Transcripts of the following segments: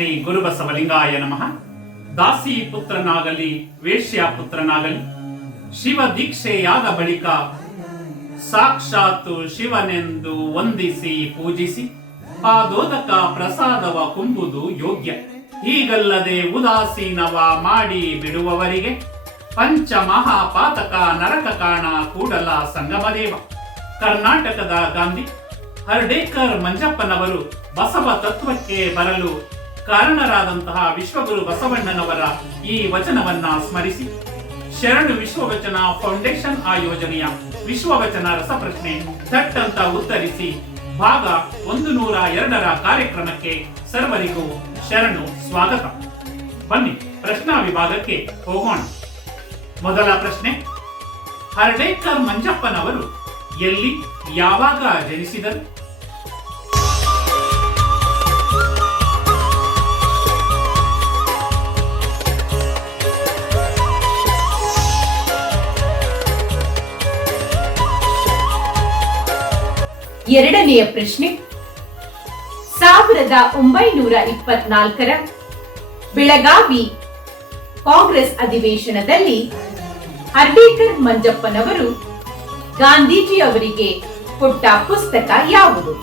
ಶ್ರೀ ಗುರುಬಸವಲಿಂಗಾಯ ನಮಃ. ದಾಸಿ ಪುತ್ರನಾಗಲಿ ವೇಶ್ಯ ಪುತ್ರನಾಗಲಿ ಶಿವ ದೀಕ್ಷೆಯಾದ ಬಳಿಕ ಸಾಕ್ಷಾತ್ ಶಿವನೆಂದು ವಂದಿಸಿ ಪೂಜಿಸಿ ಪಾದೋದಕ ಪ್ರಸಾದವ ಕುಂಬುದು ಯೋಗ್ಯ. ಹೀಗಲ್ಲದೆ ಉದಾಸೀನವ ಮಾಡಿ ಬಿಡುವವರಿಗೆ ಪಂಚ ಮಹಾಪಾತಕ ನರಕ ಕಾಣ ಕೂಡಲ ಸಂಗಮದೇವ. ಕರ್ನಾಟಕದ ಗಾಂಧಿ ಹರ್ಡೇಕರ್ ಮಂಜಪ್ಪನವರು ಬಸವ ತತ್ವಕ್ಕೆ ಬರಲು ಕಾರಣರಾದಂತಹ ವಿಶ್ವಗುರು ಬಸವಣ್ಣನವರ ಈ ವಚನವನ್ನ ಸ್ಮರಿಸಿ ಶರಣು ವಿಶ್ವವಚನ ಫೌಂಡೇಶನ್ ಆಯೋಜನೆಯ ವಿಶ್ವವಚನ ರಸಪ್ರಶ್ನೆ ಥಟ್ಟಂತ ಉತ್ತರಿಸಿ ಭಾಗ 102ರ ಕಾರ್ಯಕ್ರಮಕ್ಕೆ ಸರ್ವರಿಗೂ ಶರಣು ಸ್ವಾಗತ. ಬನ್ನಿ ಪ್ರಶ್ನಾ ವಿಭಾಗಕ್ಕೆ ಹೋಗೋಣ. ಮೊದಲ ಪ್ರಶ್ನೆ, ಹರ್ಡೇಕರ್ ಮಂಜಪ್ಪನವರು ಎಲ್ಲಿ ಯಾವಾಗ ಜನಿಸಿದರು? ಎರಡನೆಯ ಪ್ರಶ್ನೆ, 1924ರ ಬೆಳಗಾವಿ ಕಾಂಗ್ರೆಸ್ ಅಧಿವೇಶನದಲ್ಲಿ ಹರ್ಡೇಕರ್ ಮಂಜಪ್ಪನವರು ಗಾಂಧೀಜಿ ಅವರಿಗೆ ಕೊಟ್ಟ ಪುಸ್ತಕ ಯಾವುದು?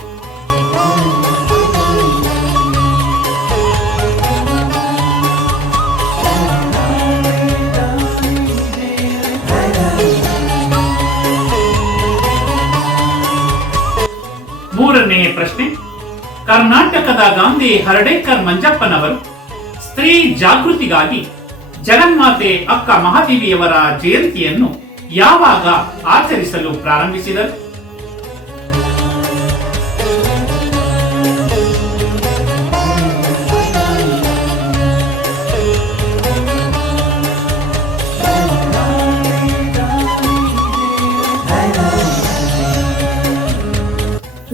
ಮೂರನೇ ಪ್ರಶ್ನೆ, ಕರ್ನಾಟಕದ ಗಾಂಧಿ ಹರ್ಡೇಕರ್ ಮಂಜಪ್ಪನವರು ಸ್ತ್ರೀ ಜಾಗೃತಿಗಾಗಿ ಜಗನ್ಮಾತೆ ಅಕ್ಕ ಮಹಾದೇವಿಯವರ ಜಯಂತಿಯನ್ನು ಯಾವಾಗ ಆಚರಿಸಲು ಪ್ರಾರಂಭಿಸಿದರು?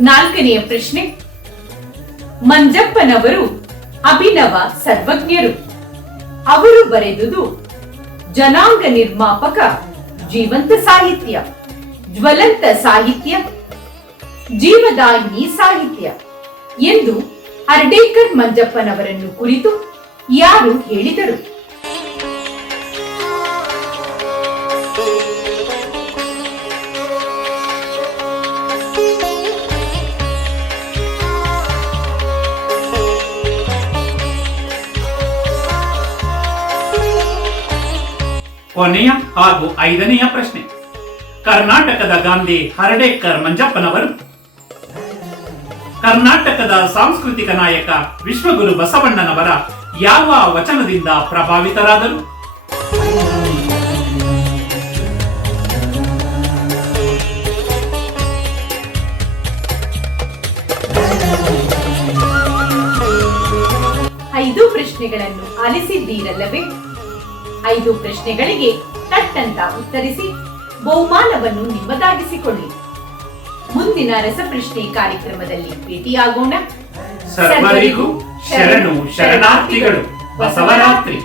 ನಾಲ್ಕನೆಯ ಪ್ರಶ್ನೆ, ಮಂಜಪ್ಪನವರು ಅಭಿನವ ಸರ್ವಜ್ಞರು. ಅವರು ಬರೆದುದು ಜನಾಂಗ ನಿರ್ಮಾಪಕ ಜೀವಂತ ಸಾಹಿತ್ಯ, ಜ್ವಲಂತ ಸಾಹಿತ್ಯ, ಜೀವದಾಯಿನಿ ಸಾಹಿತ್ಯ ಎಂದು ಹರ್ಡೇಕರ್ ಮಂಜಪ್ಪನವರನ್ನು ಕುರಿತು ಯಾರು ಹೇಳಿದರು? ಕೊನೆಯ ಹಾಗೂ 5ನೆಯ ಪ್ರಶ್ನೆ, ಕರ್ನಾಟಕದ ಗಾಂಧಿ ಹರ್ಡೇಕರ್ ಮಂಜಪ್ಪನವರು ಕರ್ನಾಟಕದ ಸಾಂಸ್ಕೃತಿಕ ನಾಯಕ ವಿಶ್ವಗುರು ಬಸವಣ್ಣನವರ ಯಾವ ವಚನದಿಂದ ಪ್ರಭಾವಿತರಾದರು? ಐದು ಪ್ರಶ್ನೆಗಳನ್ನು ಆಲಿಸಿದ್ದೀರಲ್ಲವೇ? 5 ಪ್ರಶ್ನೆಗಳಿಗೆ ತಟ್ಟಂತ ಉತ್ತರಿಸಿ ಬಹುಮಾನವನ್ನು ನಿಮ್ಮದಾಗಿಸಿಕೊಳ್ಳಿ. ಮುಂದಿನ ರಸಪ್ರಶ್ನೆ ಕಾರ್ಯಕ್ರಮದಲ್ಲಿ ಭೇಟಿಯಾಗೋಣ. ಸರ್ವರಿಗೂ ಶರಣು ಶರಣಾರ್ಥಿಗಳು. ಬಸವರಾತ್ರಿ.